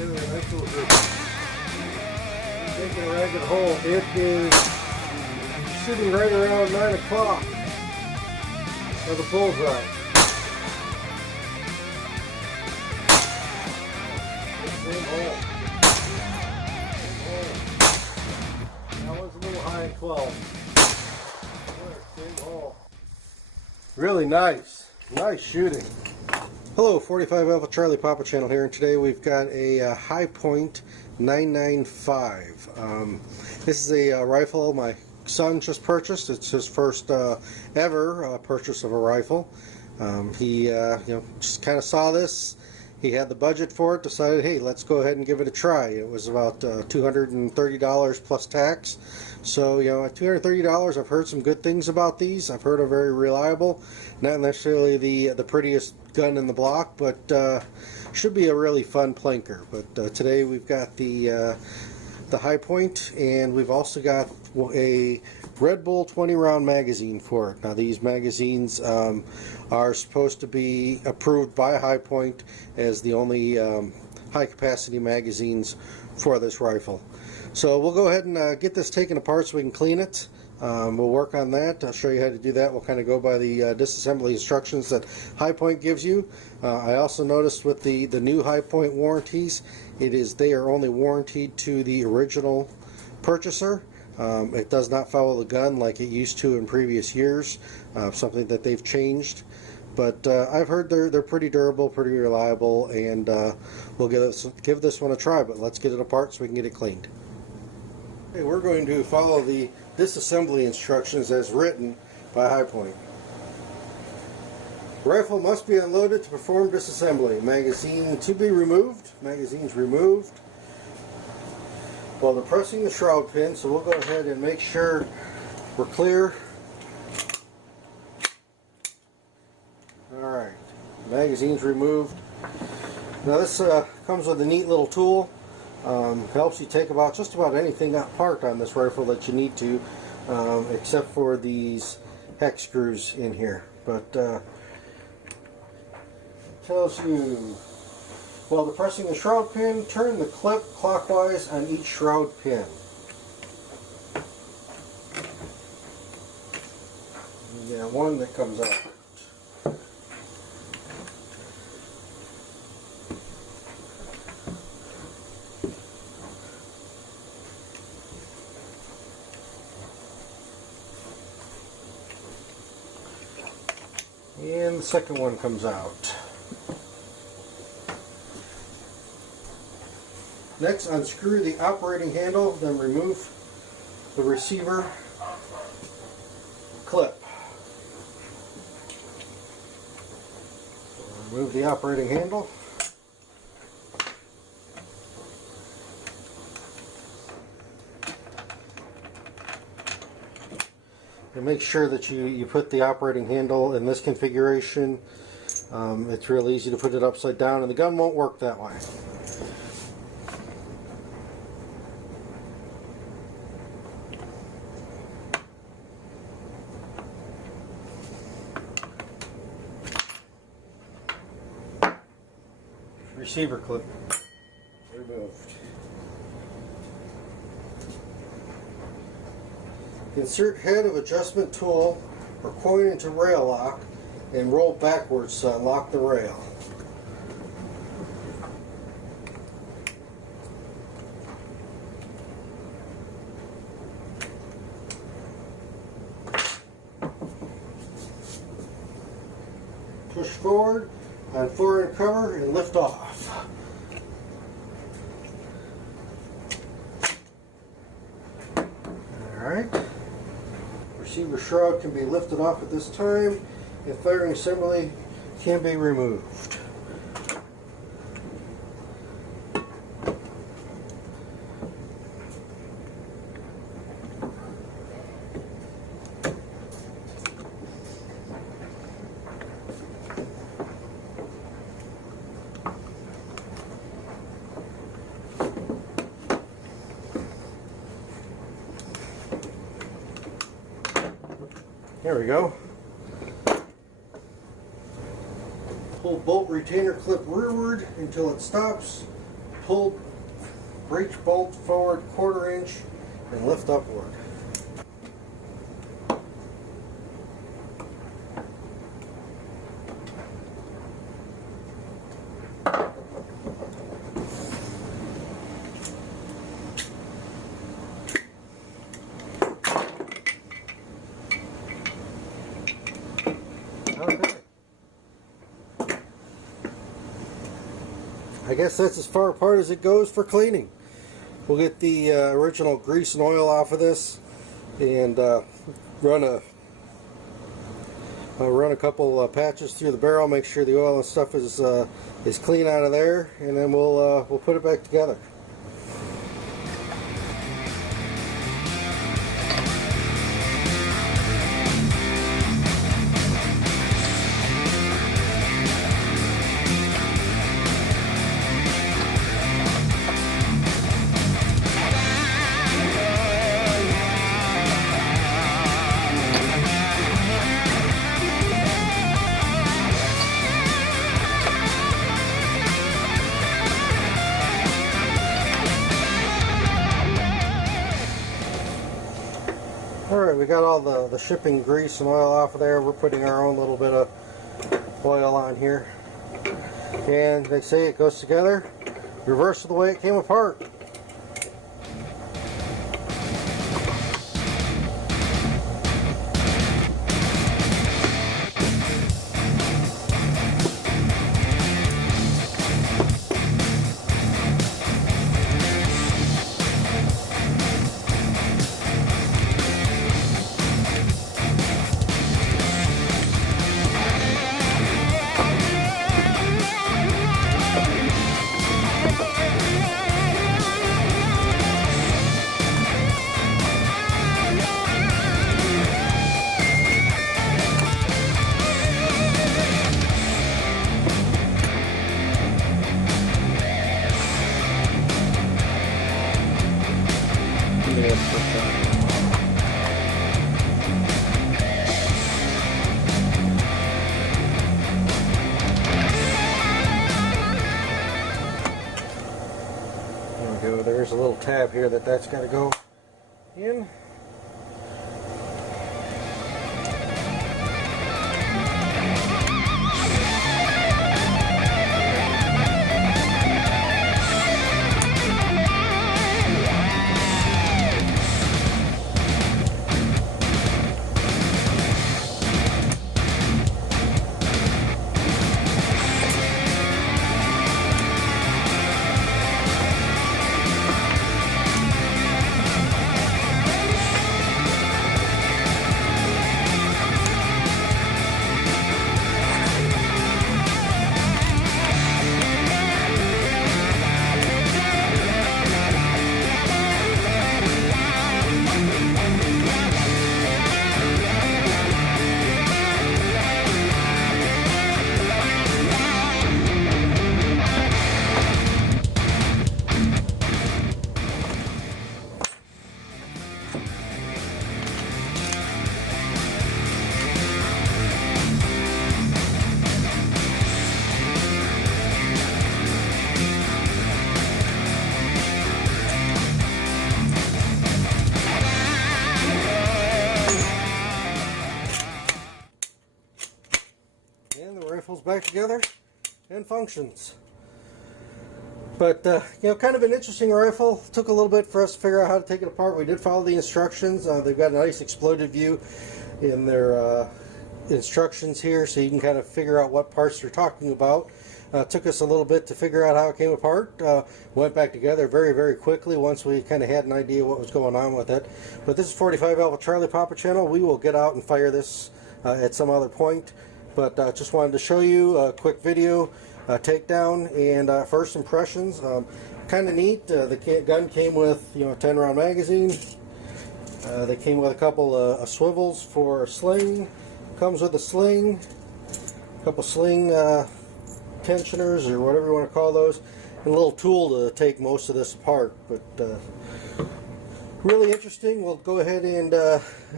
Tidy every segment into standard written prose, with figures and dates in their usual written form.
Give it a nice little grip. Taking a ragged hole. It is sitting right around 9 o'clock of the bullseye. Same hole. That one's a little high at 12. Same hole. Really nice. Nice shooting. Hello, 45 Alpha Charlie Papa channel here, and today we've got a High Point 995. This is a rifle my son just purchased. It's his first ever purchase of a rifle. He just kind of saw this. He had the budget for it, decided, hey, let's go ahead and give it a try. It was about $230 plus tax. So, at $230, I've heard some good things about these. I've heard they're very reliable. Not necessarily the prettiest gun in the block, but should be a really fun plinker. But today we've got the High Point, and we've also got a Red Bull 20-round magazine for it. Now, these magazines are supposed to be approved by High Point as the only high-capacity magazines for this rifle. So we'll go ahead and get this taken apart so we can clean it. We'll work on that. I'll show you how to do that. We'll kind of go by the disassembly instructions that High Point gives you. I also noticed with the new High Point warranties, they are only warranted to the original purchaser. It does not follow the gun like it used to in previous years, something that they've changed. But I've heard they're pretty durable, pretty reliable, and we'll give this one a try. But let's get it apart so we can get it cleaned. Okay, we're going to follow the disassembly instructions as written by High Point. Rifle must be unloaded to perform disassembly. Magazine to be removed. Magazines removed. While depressing the shroud pin, so we'll go ahead and make sure we're clear. Alright, magazine's removed. Now this comes with a neat little tool. Helps you take just about anything apart on this rifle that you need to, except for these hex screws in here. But tells you, while depressing the shroud pin, turn the clip clockwise on each shroud pin. Yeah, one that comes out. And the second one comes out. Next, unscrew the operating handle, then remove the receiver clip. So remove the operating handle. And make sure that you put the operating handle in this configuration. It's real easy to put it upside down, and the gun won't work that way. Receiver clip removed. Insert head of adjustment tool or coin into rail lock and roll backwards to unlock the rail. Push forward on floor and cover and lift off. Alright. Receiver shroud can be lifted off at this time, and firing assembly can be removed. There we go. Pull bolt retainer clip rearward until it stops. pull breech bolt forward 1/4 inch and lift upward. Okay. I guess that's as far apart as it goes for cleaning. We'll get the original grease and oil off of this and run a couple patches through the barrel, make sure the oil and stuff is clean out of there, and then we'll put it back together. Alright, we got all the shipping grease and oil off of there. We're putting our own little bit of oil on here. And they say it goes together reverse of the way it came apart. There we go. There's a little tab here that's got to go in. Rifles back together and functions. But you know, kind of an interesting rifle. Took a little bit for us to figure out how to take it apart. We did follow the instructions. They've got a nice exploded view in their instructions here, so you can kind of figure out what parts they're talking about. Took us a little bit to figure out how it came apart. Went back together very, very quickly once we kind of had an idea what was going on with it. But this is 45 Alpha Charlie Papa channel. We will get out and fire this at some other point. But just wanted to show you a quick video, takedown, and first impressions. Kind of neat. The gun came with, you know, a 10-round magazine. They came with a couple of swivels for a sling. Comes with a sling, a couple sling tensioners or whatever you want to call those, and a little tool to take most of this apart. But really interesting. We'll go ahead and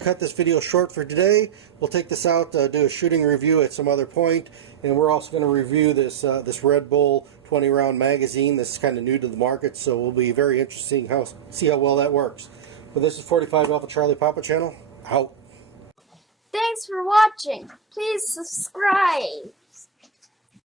cut this video short for today. We'll take this out, do a shooting review at some other point, and we're also going to review this this Red Bull 20 round magazine. This is kind of new to the market, so it will be very interesting see how well that works. But this is 45 Alpha Charlie Papa channel, out. Thanks for watching. Please subscribe.